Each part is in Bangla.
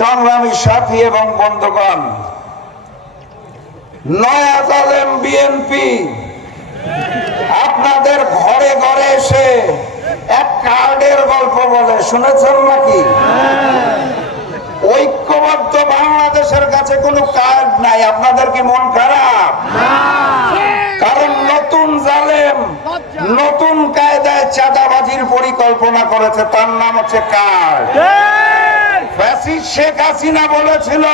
সংগ্রামী সাথী এবং বন্ধুগণ, নয়া জালেম বিএনপি আপনাদের ঘরে ঘরে এসে এক কার্ডের গল্প বলে, শুনেছেন নাকি? ঐক্যবদ্ধ বাংলাদেশের কাছে কোনো কার্ড নাই। আপনাদের কি মন খারাপ? কারণ নতুন জালেম নতুন কায়দায় চাঁদাবাজির পরিকল্পনা করেছে, তার নাম হচ্ছে কার্ড। ফ্যাসিস্ট শেখ হাসিনা বলেছিল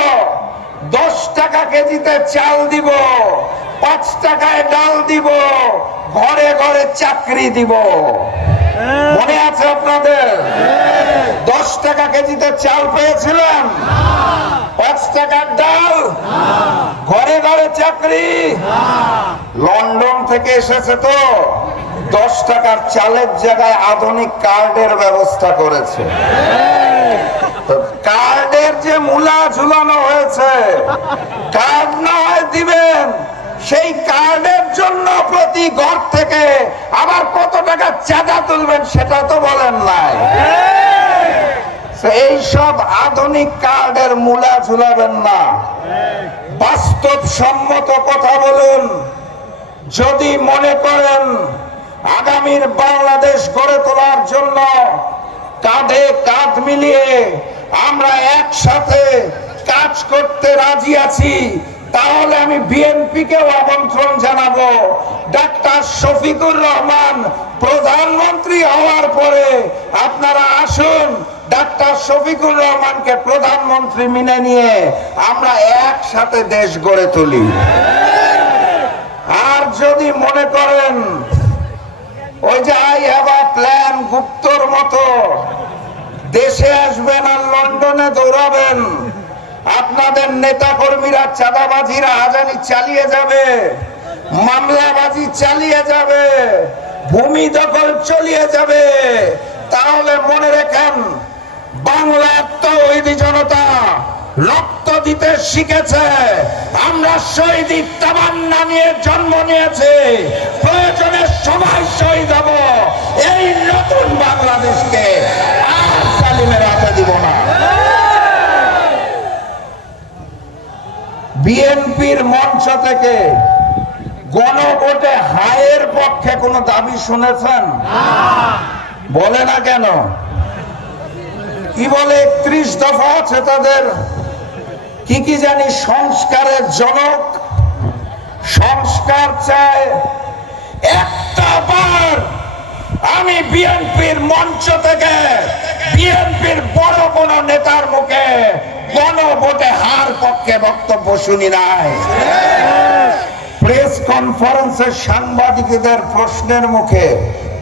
10 টাকা কেজিতে চাল দিব, 5 টাকায় ডাল দিব, ঘরে ঘরে চাকরি দিব। মনে আছে আপনাদের? 10 টাকা কেজিতে চাল পেয়েছিলেন, 5 টাকার ডাল, ঘরে ঘরে চাকরি। লন্ডন থেকে এসেছে তো 10 টাকার চালের জায়গায় আধুনিক কার্ডের ব্যবস্থা করেছে। কার্ডের যে মূলা ঝুলানো হয়েছে, কার্ড না হয় দিবেন, সেই কার্ডের জন্য প্রতি ঘর থেকে আবার কত টাকা চাঁদা তুলবেন সেটা তো বলেন নাই। এই সব আধুনিক কার্ডের মূলা ঝুলাবেন না, বাস্তবসম্মত কথা বলুন। যদি মনে করেন আগামীর বাংলাদেশ গড়ে তোলার জন্য কাঁধে কাঁধ মিলিয়ে আমরা একসাথে কাজ করতে রাজি আছি, তাহলে আমি বিএনপিকেও আমন্ত্রণ জানাবো। ডাক্তার শফিকুর রহমান প্রধানমন্ত্রী হওয়ার পরে আপনারা আসুন, ডাক্তার শফিকুর রহমানকে প্রধানমন্ত্রী মেনে নিয়ে আমরা একসাথে দেশ গড়ে তুলি। আর যদি মনে করেন ওই যে আই হ্যাভ আ প্ল্যান গুপ্তর মতো দেশে আসবেন আর লন্ডনে দৌড়াবেন, আপনাদের নেতা কর্মীরা চাঁদাবাজিরা হাজানি চালিয়ে যাবে, মামলাবাজি চালিয়ে যাবে, ভূমি দখল চলিয়ে যাবে, তাহলে মনে রাখেন বাংলার তৌহিদি জনতা রক্ত দিতে শিখেছে। আমরা শহীদের তামান্না নিয়ে জন্ম নিয়েছে, প্রয়োজনে সবাই শহীদ হব। এই নতুন বাংলাদেশকে আর জালিমের হাতে দিব না। বিএনপির মঞ্চ থেকে গণভোটে হায়ের পক্ষে কোনো দাবি শুনেছেন? বলে না কেন? কি বলে? 31 দফা আছে তাদের, কি কি জানি, সংস্কারের জনক, সংস্কার চায়। একটা বার আমি বিএনপির মঞ্চ থেকে বিএনপির বড় কোন নেতার মুখে গণভোটে হার পক্ষে বক্তব্য শুনি নাই। প্রেস কনফারেন্সে সাংবাদিকদের প্রশ্নের মুখে,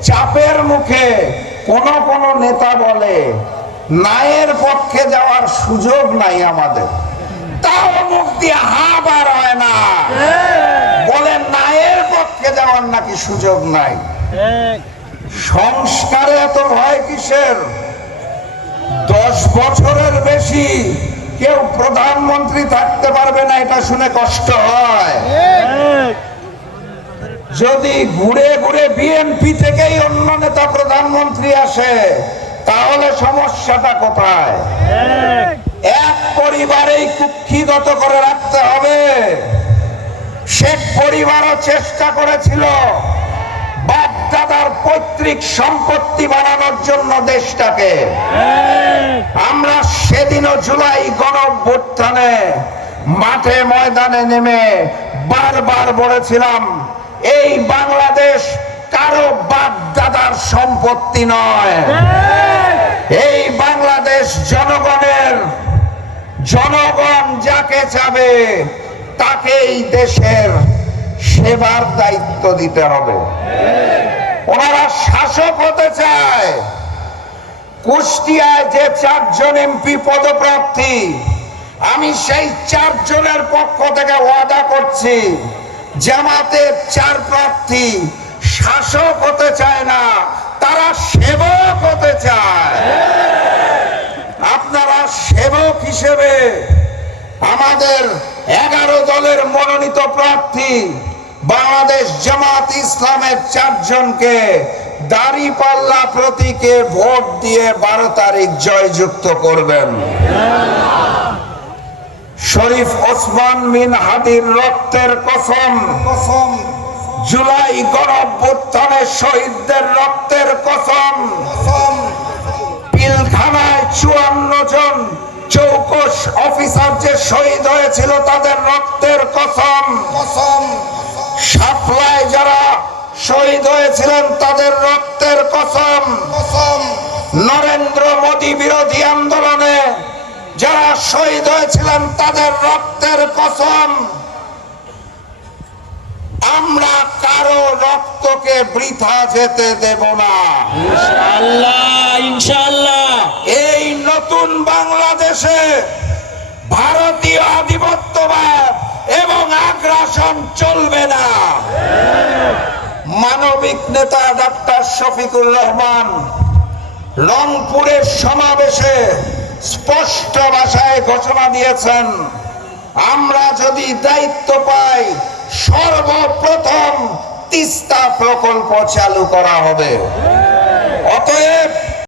চাপের মুখে কোন কোন নেতা বলে নায়ের পক্ষে যাওয়ার সুযোগ নাই আমাদের, তাও মুখ দিয়ে হা বার হয় না, বলে নায়ের পক্ষে যাওয়ার নাকি সুযোগ নাই। সংস্কারে এত ভয় কিসের? 10 বছরের বেশি কেউ প্রধানমন্ত্রী থাকতে পারবে না, এটা শুনে কষ্ট হয়। যদি ঘুরে ঘুরে বিএনপি থেকেই অন্য নেতা প্রধানমন্ত্রী আসে, তাহলে সমস্যাটা কোথায়? এক পরিবারেই কুক্ষিগত করে রাখতে হবে। শেখ পরিবারও চেষ্টা করেছিল বাপ-দাদার পৈতৃক সম্পত্তি বানানোর জন্য দেশটাকে। আমরা সেদিনও জুলাই গণঅভ্যুত্থানে মাঠে ময়দানে নেমে বারবার বলেছিলাম, এই বাংলাদেশ কারো বাপ-দাদার সম্পত্তি নয়, এই বাংলাদেশ জনগণের। জনগণ যাকে চাবে তাকেই দেশের সেবার দায়িত্ব দিতে হবে। ওনারা শাসক হতে চায়। কুষ্টিয়ায় যে 4 জন এমপি পদপ্রার্থী, আমি সেই 4 জনের পক্ষ থেকে ওয়াদা করছি, জামাতের 4 প্রার্থী শাসক হতে চায় না, তারা সেবক হতে চায়। আপনারা সেবক হিসেবে আমাদের 11 দলের মনোনীত প্রার্থী বাংলাদেশ জামাত ইসলামের 4 জনকে দাঁড়িপাল্লা প্রতীকে ভোট দিয়ে 12 তারিখ জয়যুক্ত করবেন। শরীফ ওসমান বিন হাদির রক্তের কসম, জুলাই গণঅভ্যুত্থানের শহীদদের রক্তের কসম, পিলখানায় 54 জন চৌকস অফিসার যে শহীদ হয়েছিল তাদের রক্তের কসম, শাপলায় যারা শহীদ হয়েছিলেন তাদের রক্তের কসম, নরেন্দ্র মোদী বিরোধী আন্দোলনে যারা শহীদ হয়েছিলেন তাদের রক্তের কসম। আমরা কারো রক্তকে বৃথা যেতে দেব না, ইনশাআল্লাহ, ইনশাআল্লাহ। এই নতুন বাংলাদেশে ভারতীয় আধিপত্যবাদ এবং আগ্রাসন চলবে না। মানবিক নেতা ডক্টর শফিকুর রহমান রংপুরের সমাবেশে স্পষ্ট ভাষায় ঘোষণা দিয়েছেন, আমরা যদি দায়িত্ব পাই সর্বপ্রথম তিস্তা প্রকল্প চালু করা হবে। অতএব